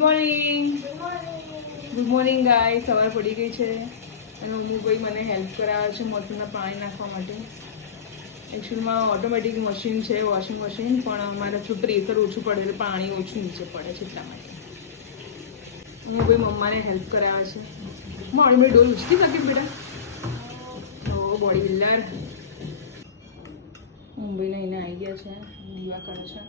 Good morning ગાય. સવાર પડી ગઈ છે અને અમુભાઈ મને હેલ્પ કરાવે છે મોટરમાં પાણી નાખવા માટે. એકચ્યુઅલમાં ઓટોમેટિક મશીન છે, વોશિંગ મશીન, પણ અમારે થોડું પ્રેશર ઓછું પડે એટલે પાણી ઓછું નીચે પડે છે એટલા માટે અમુભાઈ મમ્માને હેલ્પ કરાવે છે. મારી મેં ડોલ ઉછતી બાકી બેટા તો બોડી બિલ્ડર મુંબઈને એને આવી ગયા છે, દીવા કરે છે.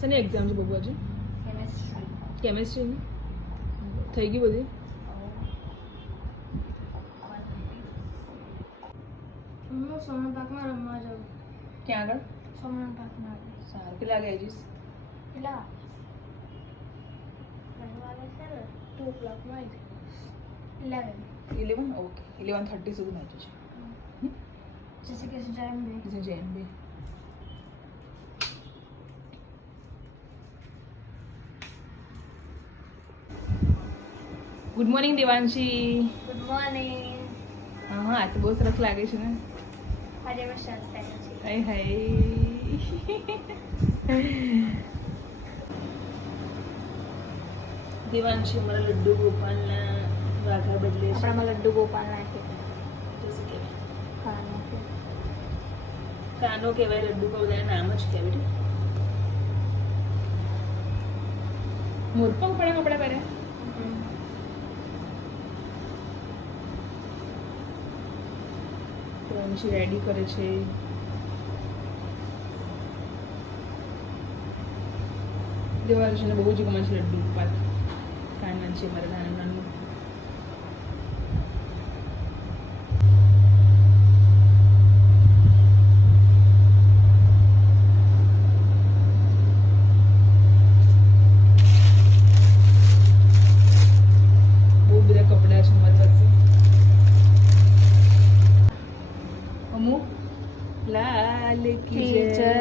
શેની એક્ઝામ છે બબુ? આજે કેમેસ્ટ્રીની થઈ ગઈ બધી? હું સોમન પાર્કમાં રમવા જાઉં. ક્યાં આગળ? સોમન પાર્કમાં. સારું. કેટલા વાગે આવીશ? કેટલા રમવા છે ને 2 o'clockમાં આવી 11. ઓકે, 11:30 સુધી મેચ છે. जैसे कैसे जाएंगे? JNB. Good morning Devanshi. Good morning. હા, આ તો બહુ સરસ લાગે છે ને. આજે મેં શર્ટ પહેરી છે. હાય હાય. દેવાંશી અમારા લડ્ડુ ગોપાલના વાઘા બદલે છે. આપણામાં લડ્ડુ ગોપાલ નાખે. કાનો કહેવાય, લડ્ડુ ગોપાલ નામ જ કહેવાય. મોરપંખ પણ કપડા પહેર્યા. પછી રેડી કરે છે. દેવાંશીને બહુ જ ગમે છે લડ્ડુ ગોપાલ. કાના છે મારા નાના નાનું. બહુ બધા કપડા છે મારી પાસે. અમુક લાલ કી જય.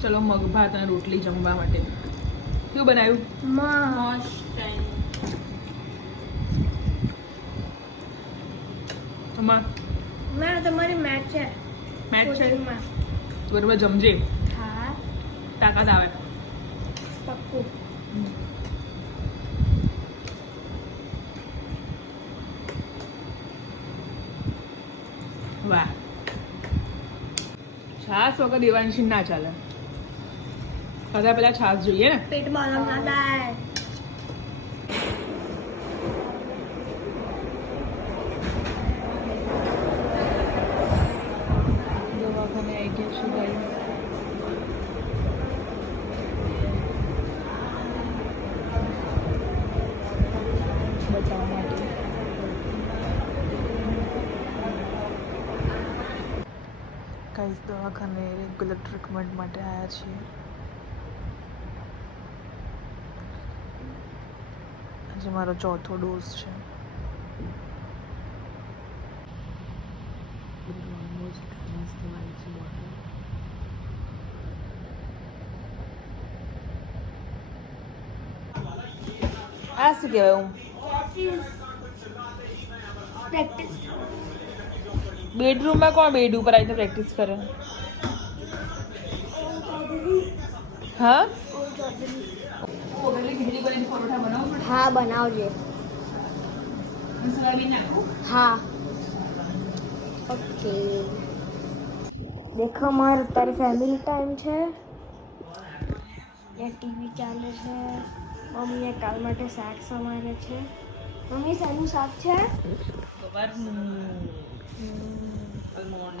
ચલો મગ ભાત અને રોટલી જમવા માટે. શું બનાવ્યું? મેં તમારી મેચ છે. મેચ છે કોચિંગમાં. બરોબર જમજે, હા તાકાત આવે. પક્કું. વાહ. છાસ વગર દેવાંશી ના ચાલે. ખાધા પેલા છાસ જોઈએ ને. પેટ બાલમ ના થાય. દવાખાને આવી ગયા છું ભાઈ. બતાવવા માટે. ગાઈસ દવાખાને રેગ્યુલર ટ્રીટમેન્ટ માટે આવ્યા છીએ. આજે મારો ચોથો ડોઝ છે. આ શું કહેવાય? હું પ્રેક્ટિસ. બેડરૂમમાં કોણ બેડ ઉપર આવીને પ્રેક્ટિસ કરે? હા, હા બનાવજે. હા સેમ. દેખો મારે અત્યારે ફેમિલી ટાઈમ છે. એ ટીવી ચાલે છે. મમ્મીએ કાલ માટે શાક સમારે છે. મમ્મી શાનું શાક છે?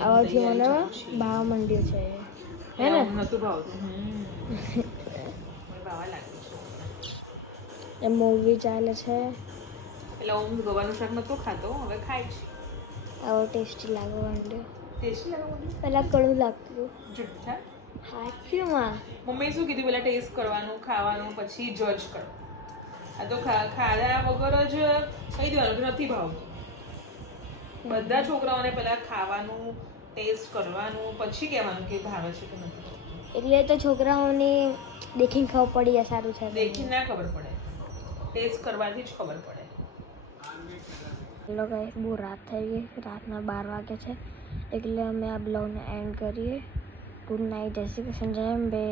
આવાથી મને ભાવ મંડ્યું છે હે ને? નતું ભાવતું. ભાવા લાગ્યું છે. એ મૂવી ચાલે છે. એટલે હું ગવાનું શાક નતો ખાતો, હવે ખાય છે. આવો ટેસ્ટી લાગવા માંડ્યો. ટેસ્ટી લાગવા માંડ્યું? પહેલાં કડવું લાગતું. જુઠ્ઠા. હાથીમાં મમ્મીએ શું કીધું, પેલા ટેસ્ટ કરવાનું, ખાવાનું, પછી જજ કરો. આ તો ખાધા વગર જ કહી દેવાનું કે નથી ભાવતું. બધા છોકરાઓને પેલા ખાવાનું, ટેસ્ટ કરવાનું, પછી કહેવાનું કે ભાવે છે કે નથી. એટલે તો છોકરાઓની દેખીને ખબર પડી જાય સારું છે. દેખીને ના ખબર પડે, ટેસ્ટ કરવાથી જ ખબર પડે. હેલો ગાઈસ, બહુ રાત થઈ ગઈ. રાતના 12 વાગે છે. એટલે અમે આ બ્લોગને એન્ડ કરીએ. ગુડ નાઇટ, જય શ્રી કૃષ્ણ, જય અંબે.